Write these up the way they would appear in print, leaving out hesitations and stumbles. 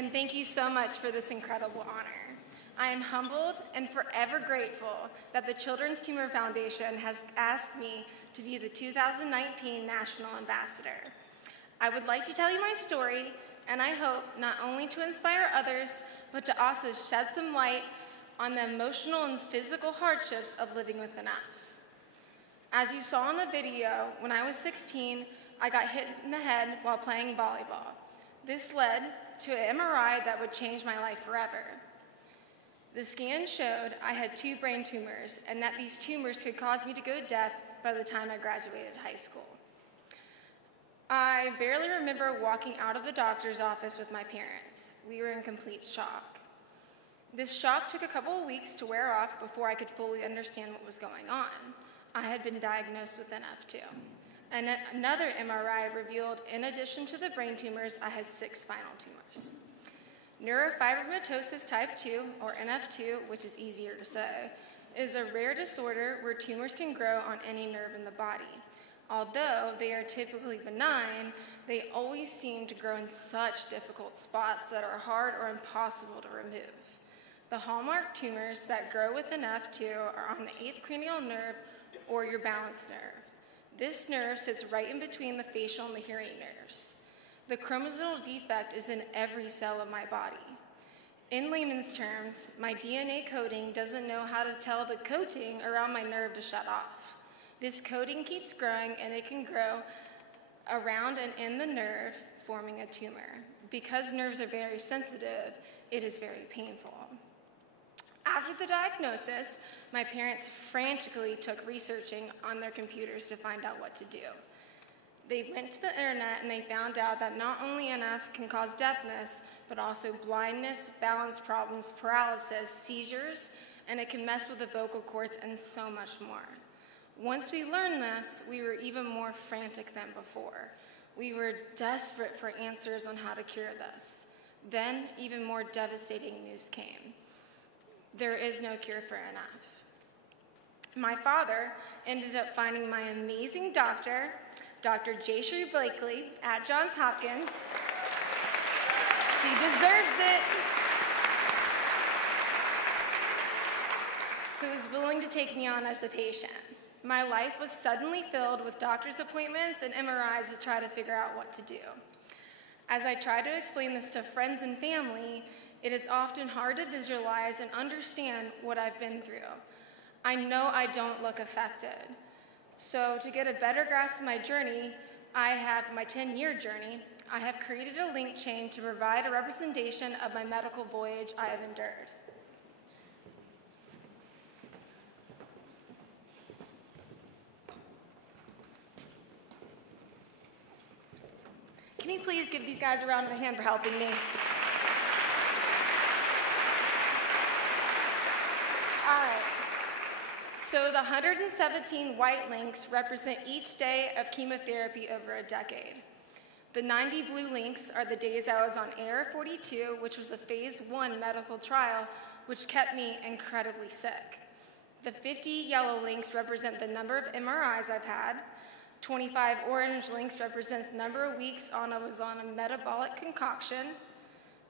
and thank you so much for this incredible honor. I am humbled and forever grateful that the Children's Tumor Foundation has asked me to be the 2019 National Ambassador. I would like to tell you my story, and I hope not only to inspire others, but to also shed some light on the emotional and physical hardships of living with NF. As you saw in the video, when I was 16, I got hit in the head while playing volleyball. This led to an MRI that would change my life forever. The scan showed I had 2 brain tumors and that these tumors could cause me to go deaf by the time I graduated high school. I barely remember walking out of the doctor's office with my parents. We were in complete shock. This shock took a couple of weeks to wear off before I could fully understand what was going on. I had been diagnosed with NF too. And another MRI revealed, in addition to the brain tumors, I had 6 spinal tumors. Neurofibromatosis type 2, or NF2, which is easier to say, is a rare disorder where tumors can grow on any nerve in the body. Although they are typically benign, they always seem to grow in such difficult spots that are hard or impossible to remove. The hallmark tumors that grow with NF2 are on the 8th cranial nerve or your balance nerve. This nerve sits right in between the facial and the hearing nerves. The chromosomal defect is in every cell of my body. In layman's terms, my DNA coding doesn't know how to tell the coating around my nerve to shut off. This coating keeps growing, and it can grow around and in the nerve, forming a tumor. Because nerves are very sensitive, it is very painful. After the diagnosis, my parents frantically took researching on their computers to find out what to do. They went to the internet and they found out that not only NF can cause deafness, but also blindness, balance problems, paralysis, seizures, and it can mess with the vocal cords and so much more. Once we learned this, we were even more frantic than before. We were desperate for answers on how to cure this. Then, even more devastating news came. There is no cure for NF. My father ended up finding my amazing doctor, Dr. Jayshree Blakely, at Johns Hopkins. She deserves it. Who's willing to take me on as a patient. My life was suddenly filled with doctor's appointments and MRIs to try to figure out what to do. As I try to explain this to friends and family, it is often hard to visualize and understand what I've been through. I know I don't look affected. So to get a better grasp of my journey, my 10-year journey, I have created a link chain to provide a representation of my medical voyage I have endured. Can you please give these guys a round of a hand for helping me? All right. So the 117 white links represent each day of chemotherapy over a decade. The 90 blue links are the days I was on AR-42, which was a phase 1 medical trial, which kept me incredibly sick. The 50 yellow links represent the number of MRIs I've had. 25 orange links represents the number of weeks I was on a metabolic concoction.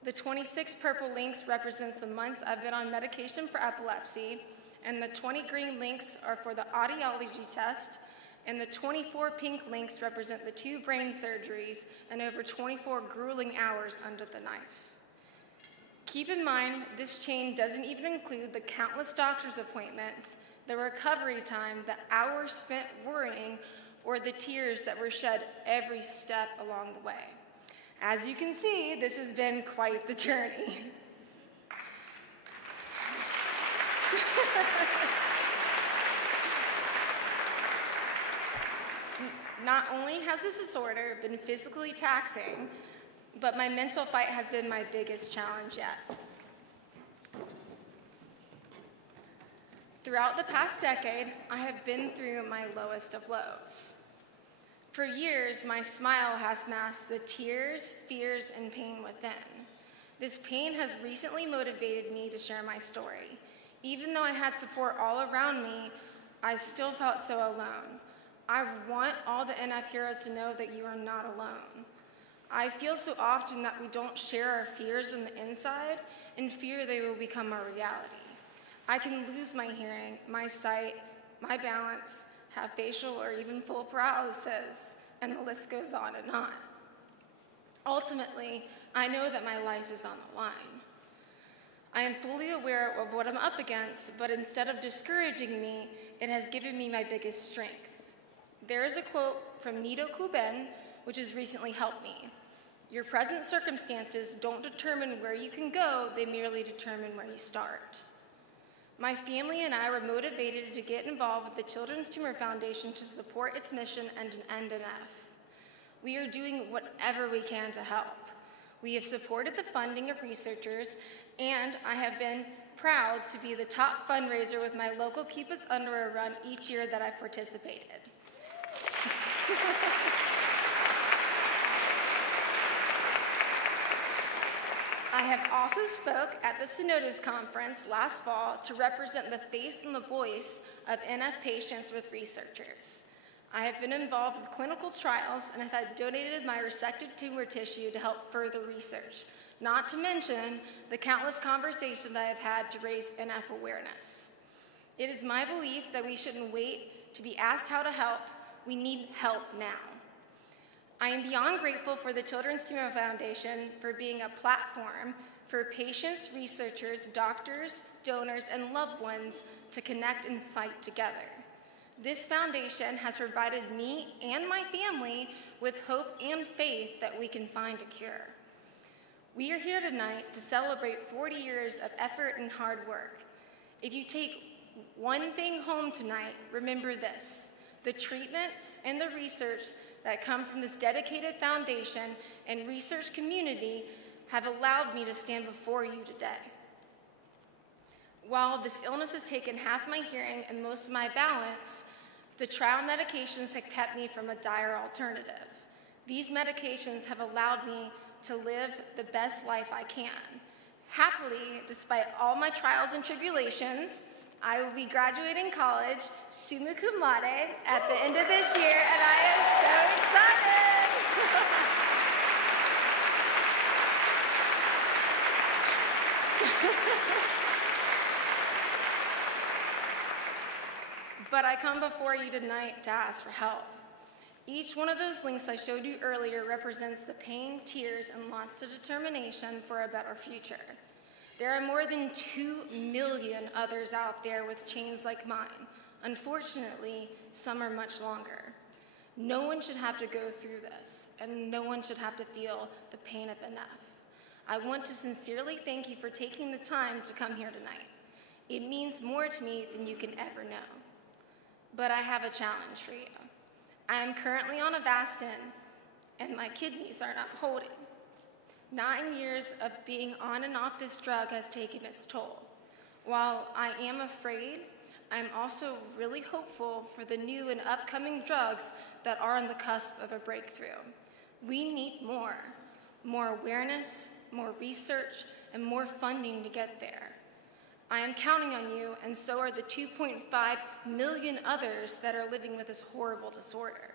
The 26 purple links represents the months I've been on medication for epilepsy. And the 20 green links are for the audiology test. And the 24 pink links represent the 2 brain surgeries and over 24 grueling hours under the knife. Keep in mind, this chain doesn't even include the countless doctor's appointments, the recovery time, the hours spent worrying, or the tears that were shed every step along the way. As you can see, this has been quite the journey. Not only has this disorder been physically taxing, but my mental fight has been my biggest challenge yet. Throughout the past decade, I have been through my lowest of lows. For years, my smile has masked the tears, fears, and pain within. This pain has recently motivated me to share my story. Even though I had support all around me, I still felt so alone. I want all the NF heroes to know that you are not alone. I feel so often that we don't share our fears on the inside in fear they will become our reality. I can lose my hearing, my sight, my balance, have facial or even full paralysis, and the list goes on and on. Ultimately, I know that my life is on the line. I am fully aware of what I'm up against, but instead of discouraging me, it has given me my biggest strength. There is a quote from Nido Kuben, which has recently helped me. Your present circumstances don't determine where you can go, they merely determine where you start. My family and I were motivated to get involved with the Children's Tumor Foundation to support its mission and Endnf. We are doing whatever we can to help. We have supported the funding of researchers, and I have been proud to be the top fundraiser with my local Keep Us Under a Run each year that I've participated. I have also spoke at the Synodos Conference last fall to represent the face and the voice of NF patients with researchers. I have been involved with clinical trials and have donated my resected tumor tissue to help further research, not to mention the countless conversations I have had to raise NF awareness. It is my belief that we shouldn't wait to be asked how to help. We need help now. I am beyond grateful for the Children's Tumor Foundation for being a platform for patients, researchers, doctors, donors, and loved ones to connect and fight together. This foundation has provided me and my family with hope and faith that we can find a cure. We are here tonight to celebrate 40 years of effort and hard work. If you take one thing home tonight, remember this: the treatments and the research that come from this dedicated foundation and research community have allowed me to stand before you today. While this illness has taken half my hearing and most of my balance, the trial medications have kept me from a dire alternative. These medications have allowed me to live the best life I can. Happily, despite all my trials and tribulations, I will be graduating college summa cum laude at the end of this year, and I am so excited! But I come before you tonight to ask for help. Each one of those links I showed you earlier represents the pain, tears, and lots of determination for a better future. There are more than 2 million others out there with chains like mine. Unfortunately, some are much longer. No one should have to go through this, and no one should have to feel the pain of NF. I want to sincerely thank you for taking the time to come here tonight. It means more to me than you can ever know. But I have a challenge for you. I am currently on Avastin, and my kidneys are not holding. 9 years of being on and off this drug has taken its toll. While I am afraid, I'm also really hopeful for the new and upcoming drugs that are on the cusp of a breakthrough. We need more awareness, more research, and more funding to get there. I am counting on you, and so are the 2.5 million others that are living with this horrible disorder.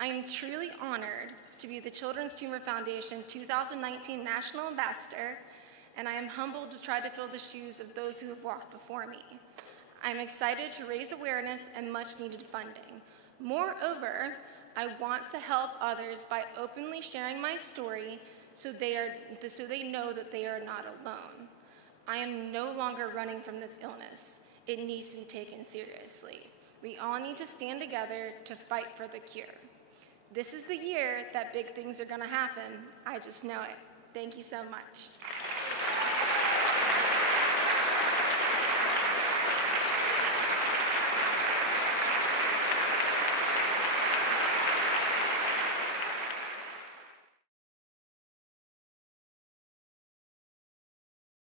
I am truly honored to be the Children's Tumor Foundation 2019 National Ambassador, and I am humbled to try to fill the shoes of those who have walked before me. I am excited to raise awareness and much needed funding. Moreover, I want to help others by openly sharing my story so they know that they are not alone. I am no longer running from this illness. It needs to be taken seriously. We all need to stand together to fight for the cure. This is the year that big things are going to happen. I just know it. Thank you so much.